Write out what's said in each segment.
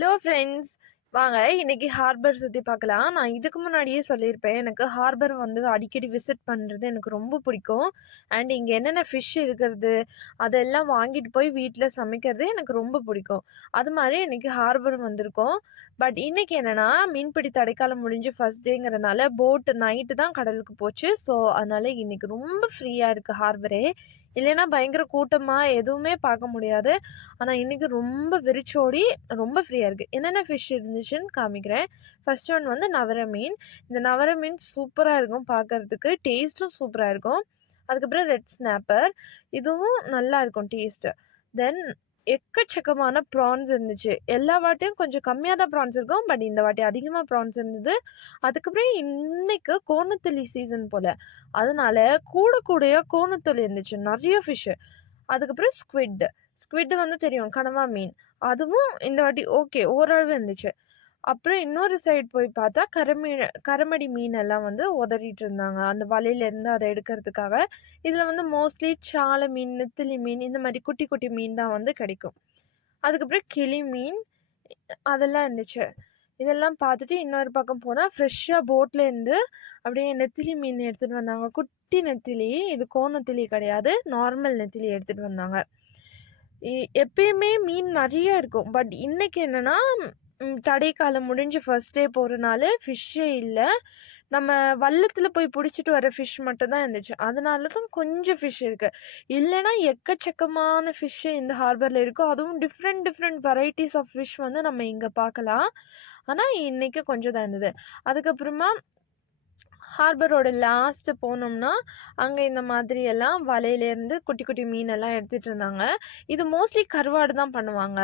Hello friends. வாங்க இன்னைக்கு harbour சுத்தி பார்க்கலாம். நான் இதுக்கு முன்னாடியே சொல்லியிருப்பேன். எனக்கு ஹார்பர் வந்து அடிக்கடி விசிட் பண்றது எனக்கு ரொம்ப பிடிக்கும். அண்ட் இங்க என்னென்ன ஃபிஷ் இருக்கிறது, அதெல்லாம் வாங்கிட்டு போய் வீட்ல சமைக்கிறது எனக்கு ரொம்ப பிடிக்கும். அது மாரி இன்னைக்கு ஹார்பர் வந்திருக்கோம். பட் இன்னைக்கு என்னன்னா, மீன்பிடி தடைக்காலம் முடிஞ்சு ஃபர்ஸ்ட் டேங்கிறனால போட் நைட்டு தான் கடலுக்கு போச்சு. ஸோ, அதனால இன்னைக்கு ரொம்ப ஃப்ரீயா இருக்கு ஹார்பரே. இல்லைன்னா பயங்கர கூட்டமா எதுவுமே பார்க்க முடியாது. ஆனா, இன்னைக்கு ரொம்ப வெறிச்சோடி ரொம்ப ஃப்ரீயா இருக்கு. என்னென்ன ஃபிஷ் இருந்துச்சுன்னு காமிக்கிறேன். ஃபர்ஸ்ட் ஒன் வந்து நவர மீன். இந்த நவர மீன் சூப்பரா இருக்கும் பார்க்கறதுக்கு. டேஸ்ட்டும் சூப்பரா இருக்கும். அதுக்கப்புறம் ரெட் ஸ்னாப்பர். இதுவும் நல்லா இருக்கும் டேஸ்ட்டு. தென் எக்கச்சக்கமான ப்ரான்ஸ் இருந்துச்சு. எல்லா வாட்டியும் கொஞ்சம் கம்மியா தான் ப்ரான்ஸ் இருக்கும். பட் இந்த வாட்டி அதிகமா ப்ரான்ஸ் இருந்தது. அதுக்கப்புறம் இன்னைக்கு கோணத்தளி சீசன் போல. அதனால கூடையா கோணத்தளி இருந்துச்சு. நெறைய ஃபிஷ்ஷு. அதுக்கப்புறம் ஸ்க்விட். ஸ்க்விட் வந்து தெரியும். கனவா மீன். அதுவும் இந்த வாட்டி ஓகே. ஓரளவு இருந்துச்சு. அப்புறம் இன்னொரு சைடு போய் பார்த்தா, கரமடி மீன் எல்லாம் வந்து உதறிட்டு இருந்தாங்க. அந்த வலையிலேருந்து அத எடுக்கிறதுக்காக. இதுல வந்து மோஸ்ட்லி சால மீன், நெத்திலி மீன் இந்த மாரி குட்டி, குட்டி மீன் தான் வந்து கிடைக்கும். அதுக்கப்புறம் கிளி மீன் அதெல்லாம் இருந்துச்சு. இதெல்லாம் பார்த்துட்டு இன்னொரு பக்கம் போனா, ஃப்ரெஷ்ஷா போட்லேருந்து அப்படியே நெத்திலி மீன் எடுத்துட்டு வந்தாங்க. குட்டி நெத்திலி. இது கோணத்திலி கிடையாது. நார்மல் நெத்திலி எடுத்துட்டு வந்தாங்க. எ எப்பயுமே மீன் நெறைய இருக்கும். பட் இன்னைக்கு என்னன்னா, தடைக்காலம் முடிஞ்சு ஃபர்ஸ்ட் டே போறனால ஃபிஷ்ஷே இல்ல. நம்ம வள்ளத்துல போய் புடிச்சிட்டு வர ஃபிஷ் மட்டும் தான் இருந்துச்சு. அதனால தான் கொஞ்சம் ஃபிஷ் இருக்கு. இல்லன்னா எக்கச்சக்கமான ஃபிஷ் இந்த ஹார்பர்ல இருக்கும். அதுவும் different different varieties of fish வந்து நம்ம இங்க பார்க்கலாம். ஆனா, இன்னைக்கு கொஞ்சம் தான் இருந்தது. அதுக்கப்புறமா ஹார்பரோட லாஸ்ட் போனோம்னா, அங்க இந்த மாதிரி எல்லாம் வலையிலேருந்து குட்டி, குட்டி மீனெல்லாம் எடுத்துட்டு இருந்தாங்க. இது மோஸ்ட்லி கருவாடு தான் பண்ணுவாங்க.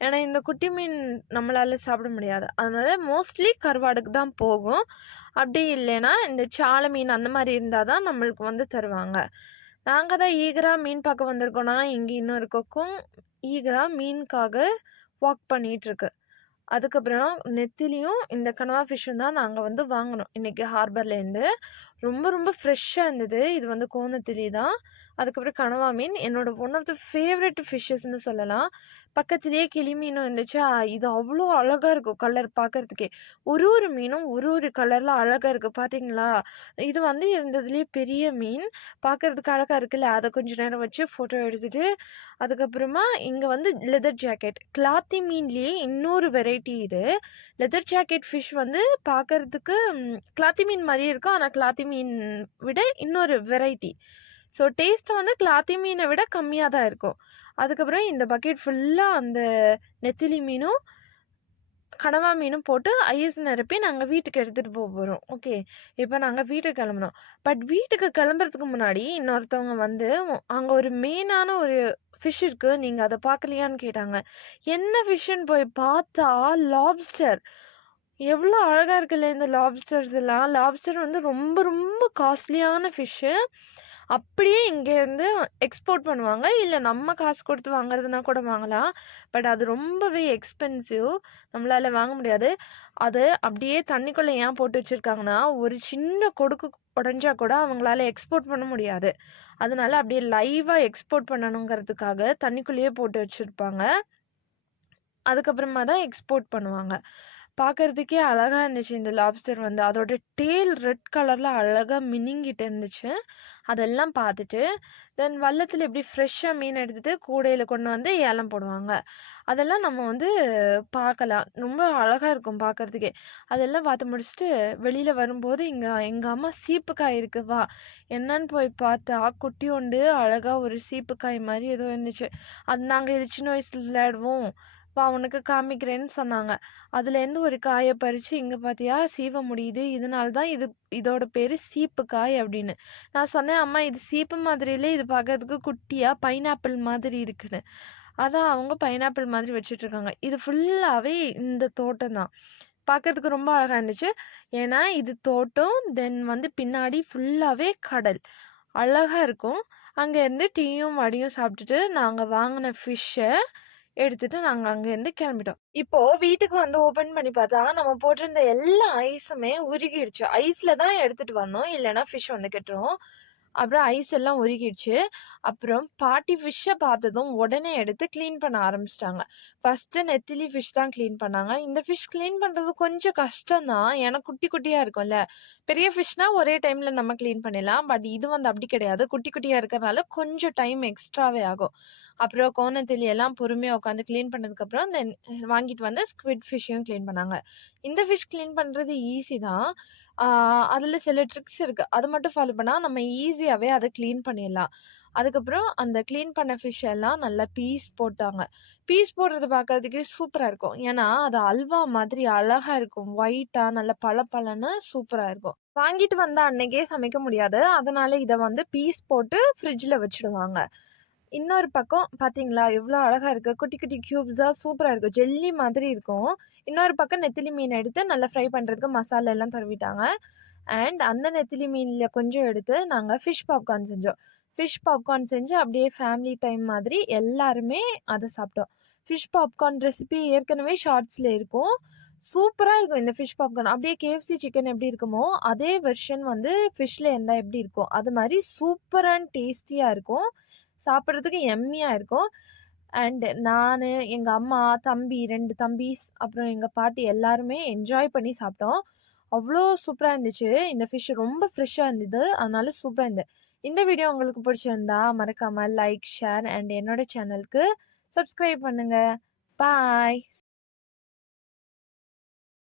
ஏன்னா, இந்த குட்டி மீன் நம்மளால சாப்பிட முடியாது. அதனால மோஸ்ட்லி கருவாடுக்கு தான் போகும். அப்படி இல்லைன்னா, இந்த சால மீன் அந்த மாரி இருந்தா தான் நம்மளுக்கு வந்து தருவாங்க. நாங்க தான் ஈகரா மீன் பார்க்க வந்திருக்கோம்னா, இங்க இன்னொரு கொக்கும் ஈகரா மீனுக்காக வாக் பண்ணிட்டுருக்கு. அதுக்கப்புறம் நெத்திலியும், இந்த கனவா ஃபிஷ்ஷும் தான் நாங்க வந்து வாங்குனோம். இன்னைக்கு ஹார்பர்லேருந்து. ரொம்ப ரொம்ப ஃப்ரெஷ்ஷா இருந்தது. இது வந்து கோணத்திலி தான். அதுக்கப்புறம் கனவா மீன் என்னோட ஒன் ஆஃப் த ஃபேவரைட் ஃபிஷ்ஷஸ்ன்னு சொல்லலாம். பக்கத்திலேயே கிளி மீனும் இருந்துச்சா, இது அவ்ளோ அழகா இருக்கும் கலர் பார்க்கறதுக்கே. ஒரு ஒரு மீனும் ஒரு ஒரு கலர்ல அழகா இருக்கு பார்த்தீங்களா? இது வந்து இருந்ததுலயே பெரிய மீன். பார்க்கறதுக்கு அழகா இருக்குல்ல, அத கொஞ்ச நேரம் வச்சு ஃபோட்டோ எடுத்துட்டு, அதுக்கப்புறமா இங்க வந்து லெதர் ஜாக்கெட். கிளாத்தி மீன்லயே இன்னொரு வெரைட்டி இது. லெதர் ஜாக்கெட் ஃபிஷ் வந்து பார்க்கறதுக்கு கிளாத்தி மீன் மாரியே இருக்கும். ஆனா கிளாத்தி மீன் விட இன்னொரு வெரைட்டி. ஸோ டேஸ்ட் வந்து கிளாத்தி மீன விட கம்மியா தான் இருக்கும். அதுக்கப்புறம் இந்த பக்கெட் ஃபுல்லா அந்த நெத்திலி மீனும், கனவா மீனும் போட்டு ஐஸ் நிரப்பி நாங்க வீட்டுக்கு எடுத்துட்டு போறோம். ஓகே. இப்ப நாங்க வீட்டுக்கு கிளம்புனோம். பட் வீட்டுக்கு கிளம்புறதுக்கு முன்னாடி இன்னொருத்தவங்க வந்து அங்க ஒரு மெயினான ஒரு ஃபிஷ் இருக்கு. நீங்க அத பார்க்கலையான்னு கேட்டாங்க. என்ன ஃபிஷ்ன்னு போய் பார்த்தா லாப்ஸ்டர். எவ்ளோ அழகா இருக்குல்ல இந்த லாப்ஸ்டர்ஸ் எல்லாம். லாப்ஸ்டர் வந்து ரொம்ப ரொம்ப காஸ்ட்லியான ஃபிஷ்ஷு. அப்படியே இங்கேருந்து எக்ஸ்போர்ட் பண்ணுவாங்க. இல்ல நம்ம காசு கொடுத்து வாங்குறதுனா கூட வாங்கலாம். பட் அது ரொம்பவே எக்ஸ்பென்சிவ். நம்மளால வாங்க முடியாது. அது அப்படியே தண்ணிக்குள்ள ஏன் போட்டு வச்சிருக்காங்கன்னா, ஒரு சின்ன கொடுக்கு உடைஞ்சா கூட அவங்களால எக்ஸ்போர்ட் பண்ண முடியாது. அதனால அப்படியே லைவா எக்ஸ்போர்ட் பண்ணணுங்கிறதுக்காக தண்ணிக்குள்ளேயே போட்டு வச்சிருப்பாங்க. அதுக்கப்புறமா தான் எக்ஸ்போர்ட் பண்ணுவாங்க. பார்க்கறதுக்கே அழகா இருந்துச்சு இந்த லாப்ஸ்டர் வந்து. அதோட டெயில் ரெட் கலர்ல அழகா மினுங்கிட்டு இருந்துச்சு. அதெல்லாம் பார்த்துட்டு, தென் வள்ளத்துல எப்படி ஃப்ரெஷ்ஷா மீன் எடுத்துட்டு கூடையில கொண்டு வந்து ஏலம் போடுவாங்க. அதெல்லாம் நம்ம வந்து பார்க்கலாம். ரொம்ப அழகா இருக்கும் பார்க்கறதுக்கே. அதெல்லாம் பார்த்து முடிச்சுட்டு வெளியில வரும்போது, இங்க எங்க அம்மா சீப்புக்காய் இருக்கு வா! என்னன்னு போய் பார்த்தா, குட்டியோண்டு அழகா ஒரு சீப்புக்காய் மாரி ஏதோ இருந்துச்சு. அது நாங்க இது சின்ன வயசுல விளையாடுவோம். வா உனக்கு காமிக்கிறேன்னு சொன்னாங்க. அதுலேருந்து ஒரு காய பறிச்சு, "இங்க பாத்தியா சீவ முடியுது. இதனால தான் இதோட பேரு சீப்புக்காய்" அப்படின்னு. நான் சொன்னேன், "அம்மா இது சீப்பு மாதிரி இல்ல. இது பார்க்கறதுக்கு குட்டியா பைனாப்பிள் மாதிரி இருக்குன்னு." அதான் அவங்க பைனாப்பிள் மாதிரி வச்சுட்டுருக்காங்க. இது ஃபுல்லாவே இந்த தோட்டம் தான். பார்க்கறதுக்கு ரொம்ப அழகா இருந்துச்சு. ஏன்னா இது தோட்டம், தென் வந்து பின்னாடி ஃபுல்லாவே கடல். அழகா இருக்கும். அங்க இருந்து டீயும், வடையும் சாப்பிட்டுட்டு நாங்க வாங்குன ஃபிஷ்ஷ எடுத்துட்டு நாங்க அங்கேருந்து கிளம்பிட்டோம். இப்போ வீட்டுக்கு வந்து ஓப்பன் பண்ணி பார்த்தா, நம்ம போட்டிருந்த எல்லா ஐஸுமே உருகிடுச்சு. ஐஸ்ல தான் எடுத்துட்டு வரணும். இல்லன்னா ஃபிஷ் வந்து கெட்டுரும். அப்புறம் ஐஸ் எல்லாம் உருகிடுச்சு. அப்புறம் பாட்டி ஃபிஷ்ஷ பார்த்ததும் உடனே எடுத்து கிளீன் பண்ண ஆரம்பிச்சுட்டாங்க. ஃபர்ஸ்ட்டு நெத்திலி ஃபிஷ் தான் கிளீன் பண்ணாங்க. இந்த ஃபிஷ் கிளீன் பண்றது கொஞ்சம் கஷ்டம் தான். ஏன்னா குட்டி குட்டியா இருக்கும்ல. பெரிய ஃபிஷ்னா ஒரே டைம்ல நம்ம கிளீன் பண்ணிடலாம். பட் இது வந்து அப்படி கிடையாது. குட்டி குட்டியா இருக்கறனால கொஞ்சம் டைம் எக்ஸ்ட்ராவே ஆகும். அப்புறம் கோணத்தெளி எல்லாம் பொறுமையா உட்காந்து கிளீன் பண்ணதுக்கப்புறம், தென் வாங்கிட்டு வந்து ஸ்க்விட் ஃபிஷ்ஷையும் கிளீன் பண்ணாங்க. இந்த ஃபிஷ் கிளீன் பண்றது ஈஸி தான். ஆ அதுல சில ட்ரிக்ஸ் இருக்கு. அத மட்டும் ஃபாலோ பண்ணா நம்ம ஈஸியாவே அத கிளீன் பண்ணிடலாம். அதுக்கப்புறம் அந்த கிளீன் பண்ண ஃபிஷ் எல்லாம் நல்லா பீஸ் போட்டாங்க. பீஸ் போடுறது பார்க்கறதுக்கே சூப்பரா இருக்கும். ஏன்னா, அது அல்வா மாதிரி அழகா இருக்கும். ஒயிட்டா நல்லா பளபளன்னு சூப்பரா இருக்கும். வாங்கிட்டு வந்த அன்னைக்கே சமைக்க முடியாது. அதனால இத வந்து பீஸ் போட்டு ஃப்ரிட்ஜ்ல வச்சுடுவாங்க. இன்னொரு பக்கம் பார்த்தீங்களா, எவ்ளோ அழகா இருக்கு. குட்டி, குட்டி கியூப்ஸா சூப்பரா இருக்கும். ஜெல்லி மாதிரி இருக்கும். இன்னொரு பக்கம் நெத்திலி மீன் எடுத்து நல்லா ஃப்ரை பண்றதுக்கு மசாலா எல்லாம் தடவிட்டாங்க. அண்ட் அந்த நெத்திலி மீன்ல கொஞ்சம் எடுத்து நாங்க ஃபிஷ் பாப்கார்ன் செஞ்சோம். ஃபிஷ் பாப்கார்ன் செஞ்சு அப்படியே ஃபேமிலி டைம் மாதிரி எல்லாருமே அத சாப்பிட்டோம். ஃபிஷ் பாப்கார்ன் ரெசிபி ஏற்கனவே ஷார்ட்ஸ்ல இருக்கும். சூப்பரா இருக்கும் இந்த ஃபிஷ் பாப்கார்ன். அப்படியே KFC சிக்கன் எப்படி இருக்குமோ, அதே வெர்ஷன் வந்து ஃபிஷ்ல இருந்தா எப்படி இருக்கும், அது மாரி சூப்பர் அண்ட் டேஸ்டியா இருக்கும். சாப்பிடுறதுக்கு யம்மியா இருக்கும். அண்ட் நானு, எங்க அம்மா, தம்பி 2 தம்பீஸ், அப்புறம் எங்க பாட்டி எல்லாருமே என்ஜாய் பண்ணி சாப்பிட்டோம். அவ்ளோ சூப்பரா இருந்துச்சு. இந்த ஃபிஷ் ரொம்ப ஃப்ரெஷ்ஷா இருந்தது. அதனால சூப்பரா இருந்தது. இந்த வீடியோ உங்களுக்கு பிடிச்சிருந்தா மறக்காம லைக், ஷேர் அண்ட் என்னோட சேனலுக்கு சப்ஸ்கிரைப் பண்ணுங்க. பாய்.